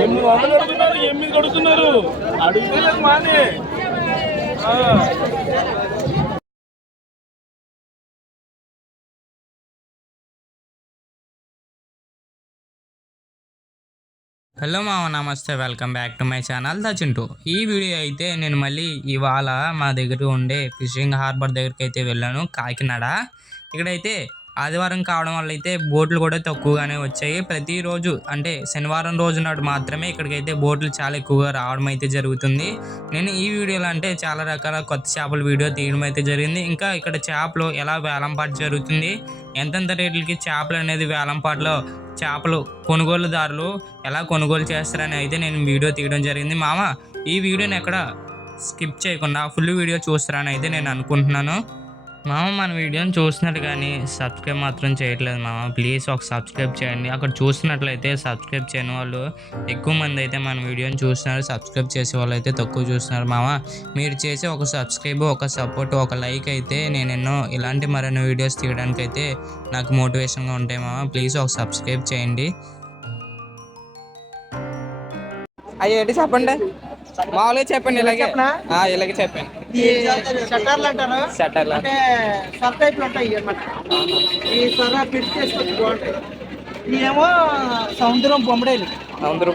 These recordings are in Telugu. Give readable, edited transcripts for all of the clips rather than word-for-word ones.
ఎనిమిది కొడుతున్నారు అడిగితే మానే. హలో మామ, నమస్తే, welcome back to my channel the Chintu. ఈ వీడియో అయితే నేను మళ్ళీ ఇవాళ మా దగ్గర ఉండే ఫిషింగ్ హార్బర్ దగ్గరికి అయితే వెళ్ళాను, కాకినాడ. ఇక్కడైతే ఆదివారం కావడం వల్ల అయితే బోట్లు కూడా తక్కువగానే వచ్చాయి. ప్రతిరోజు అంటే శనివారం రోజు నాడు మాత్రమే ఇక్కడికైతే బోట్లు చాలా ఎక్కువగా రావడం అయితే జరుగుతుంది. నేను ఈ వీడియోలో అంటే చాలా రకాల కొత్త చేపల వీడియో తీయడం అయితే జరిగింది. ఇంకా ఇక్కడ చేపలు ఎలా వేలంపాటు జరుగుతుంది, ఎంతెంత రేట్లకి చేపలు అనేది వేలంపాటులో చేపలు కొనుగోలుదారులు ఎలా కొనుగోలు చేస్తారని అయితే నేను వీడియో తీయడం జరిగింది. మామ, ఈ వీడియోని ఎక్కడ స్కిప్ చేయకుండా ఫుల్ వీడియో చూస్తారని అయితే నేను అనుకుంటున్నాను. మామ, మన వీడియోని చూస్తున్నట్టు కానీ సబ్స్క్రైబ్ మాత్రం చేయట్లేదు మామ. ప్లీజ్ ఒక సబ్స్క్రైబ్ చేయండి. అక్కడ చూస్తున్నట్లయితే సబ్స్క్రైబ్ చేయని వాళ్ళు ఎక్కువ మంది అయితే మన వీడియోని చూస్తున్నారు, సబ్స్క్రైబ్ చేసే వాళ్ళు అయితే తక్కువ చూస్తున్నారు. మామ, మీరు చేసే ఒక సబ్స్క్రైబ్, ఒక సపోర్ట్, ఒక లైక్ అయితే నేను ఎన్నో ఇలాంటి మరిన్ని వీడియోస్ తీయడానికి అయితే నాకు మోటివేషన్గా ఉంటాయి. మామ, ప్లీజ్ ఒక సబ్స్క్రైబ్ చేయండి. అయ్యి ఏంటి చెప్పండి, మామూలుగా చెప్పండి. ఇలాగే ఇలాగే చెప్పండి. షట్టర్లు అంటారు, షట్టర్లు అంటే సర్ టైప్లు ఉంటాయి అన్నమాట. ఈ సొర పిట్ చేసుకొచ్చి బాగుంటాయి. ఇవేమో సముద్రం బొమ్మడేలు అంటారు.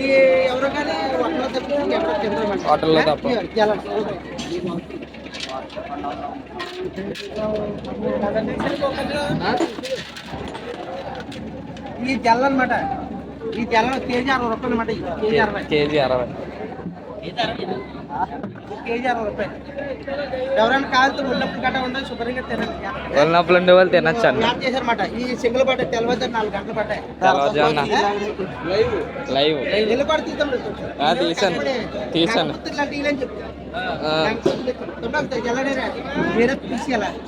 ఈ ఎవరు కానీ హోటల్లో తప్ప హోటల్లో తప్ప ఈ జల్ల అనమాట. ఈ జల్ల కేజీ 60 రూపాయలు అనమాట. కేజీ 60 ఎవరైనా కాదు ఉన్నప్పుడు గట్ట ఉండదు, శుభ్రంగా తినండి. ఉన్నప్పుడు ఉండే వాళ్ళు తినచ్చు అన్న చేశారన్నమాట. ఈ సింగిల్ పట్ట తెల్లవారు 4 గంటలు పట్టాయి. లైవ్ ఇల్లు కూడా తీసాను వేరే తీసుకెళ్ళాలి.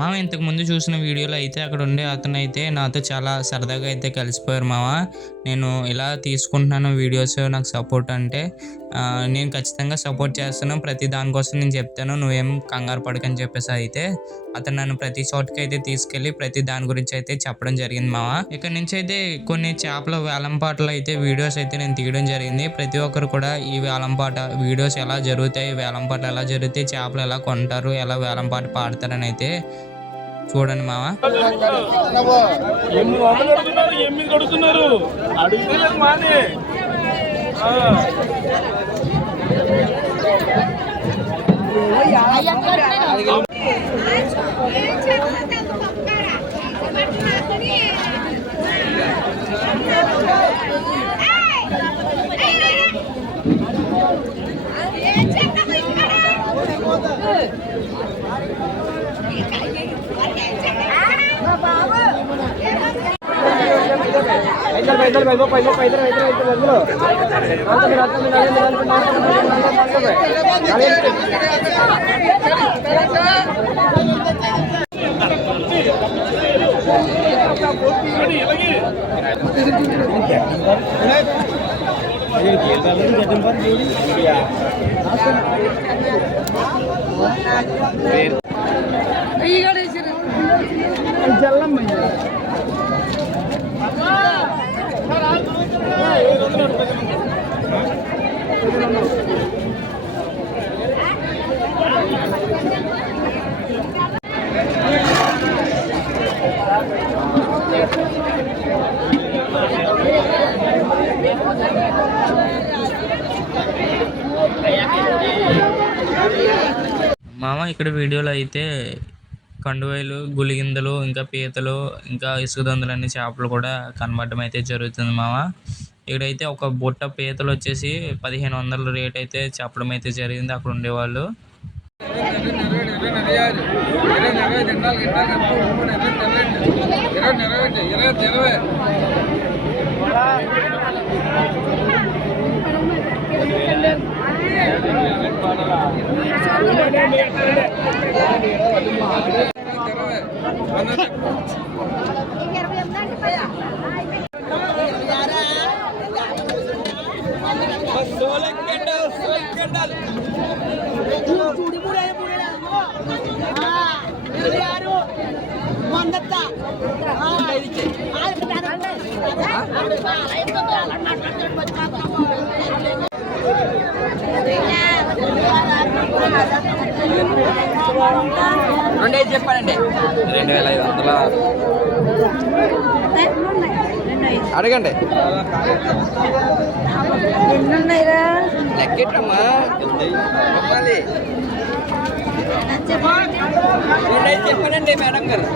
మామ, ఇంతకు ముందు చూసిన వీడియోలో అయితే అక్కడ ఉండే అతను అయితే నాతో చాలా సరదాగా అయితే కలిసిపోయారు. మామ, నేను ఇలా తీసుకుంటున్నాను వీడియోస్, నాకు సపోర్ట్ అంటే నేను ఖచ్చితంగా సపోర్ట్ చేస్తాను, ప్రతి దానికోసం నేను చెప్తాను, నువ్వేం కంగారు పడకని చెప్పేసి అయితే అతను నన్ను ప్రతి చోటుకి అయితే తీసుకెళ్ళి ప్రతి దాని గురించి అయితే చెప్పడం జరిగింది. మామ, ఇక్కడ నుంచి అయితే కొన్ని చేపల వేలంపాటలు అయితే వీడియోస్ అయితే నేను తీయడం జరిగింది. ప్రతి ఒక్కరు కూడా ఈ వేలంపాట వీడియోస్ ఎలా జరుగుతాయి, వేలంపాట ఎలా జరుగుతాయి, చేపలు ఎలా కొంటారు, ఎలా వేలంపాట పాడతారని అయితే చూడండి. మామ, ఎనిమిది కొడుతున్నారు అడిగితే మానే. మామ, ఇక్కడ వీడియోలో అయితే కండువాయిలు, గులిగిందలు, ఇంకా పీతలు, ఇంకా ఇసుకదొందలు అన్ని చేపలు కూడా కనబడడం అయితే జరుగుతుంది. మామ, ఇక్కడైతే ఒక బుట్ట పీతలు వచ్చేసి 1500 రేట్ అయితే చెప్పడం అయితే జరిగింది అక్కడ ఉండేవాళ్ళు. రెండు ఐదు చెప్పానండి 2500 అడగండి లెక్కెట్టమ్మా చెప్పాలి 25 చెప్పానండి మేడం గారు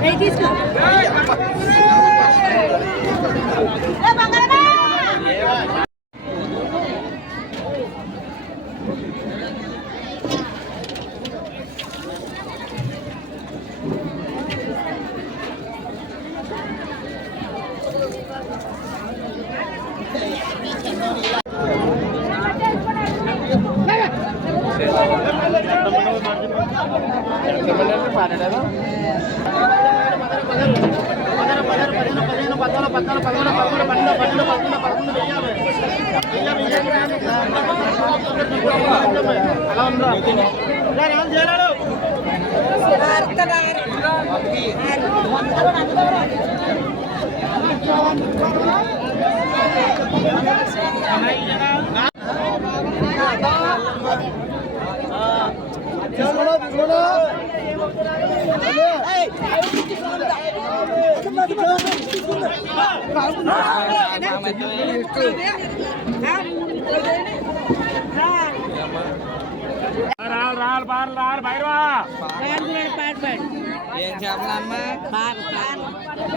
ఏం చేపలమ్మా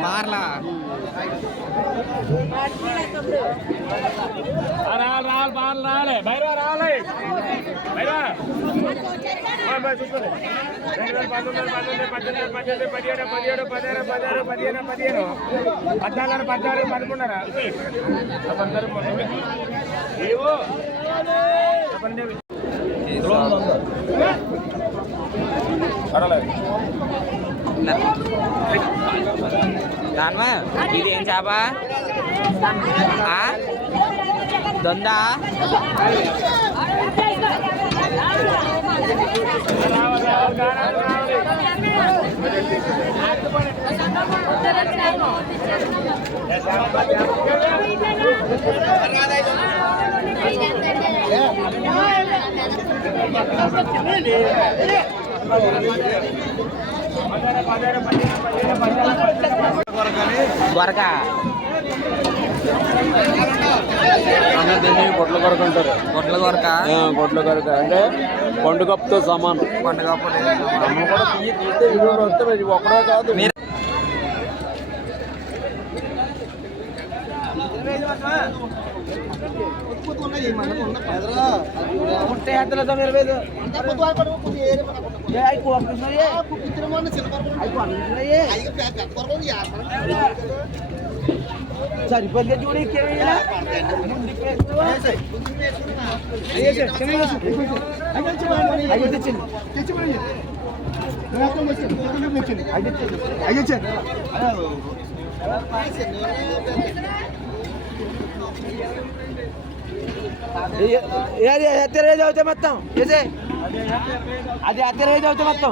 మార్లా దాన్మా ఇది ఏం చేప దొందా గొరక పొట్ల కొరకు అంటారు. గొడ్ల గొరక పొట్ల కొరకు అంటే పండు కప్పుతో సమానం. పండుగ కూడా తీస్తే వీడియోలు వస్తే ఒకడే కాదు. సరిపోతే చూడు అది హత్య అవుతాయి మొత్తం అది హత్య అవుతాయి మొత్తం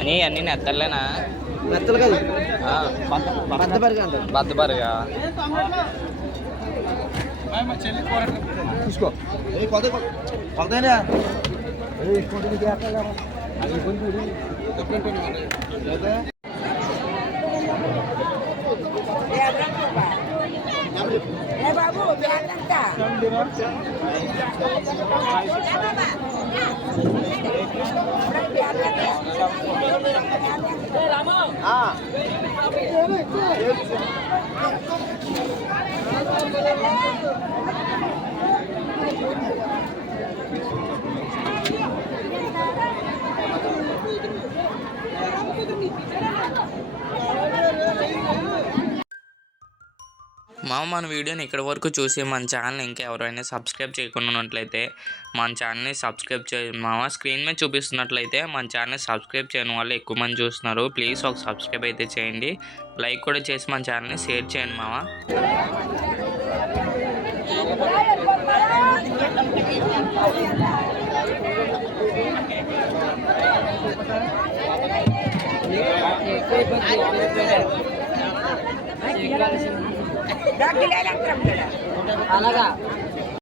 అని అన్ని నెత్తలేనా మెత్తలు కాదు బద్దబరిగా అంటారు బద్దబరిగా తీసుకో కొలతేనా బాబు మన వీడియోని ఇక్కడ వరకు చూసి మన ఛానల్ ఇంకా ఎవరైనా సబ్స్క్రైబ్ చేయకుండా ఉన్నట్లయితే మన ఛానల్ని సబ్స్క్రైబ్ చేయండి మామ. స్క్రీన్ మీద చూపిస్తున్నట్లయితే మన ఛానల్ని సబ్స్క్రైబ్ చేయని వాళ్ళు ఎక్కువ మంది చూస్తున్నారు. ప్లీజ్ ఒక సబ్స్క్రైబ్ అయితే చేయండి, లైక్ కూడా చేసి మన ఛానల్ని షేర్ చేయండి మామ. అలాగా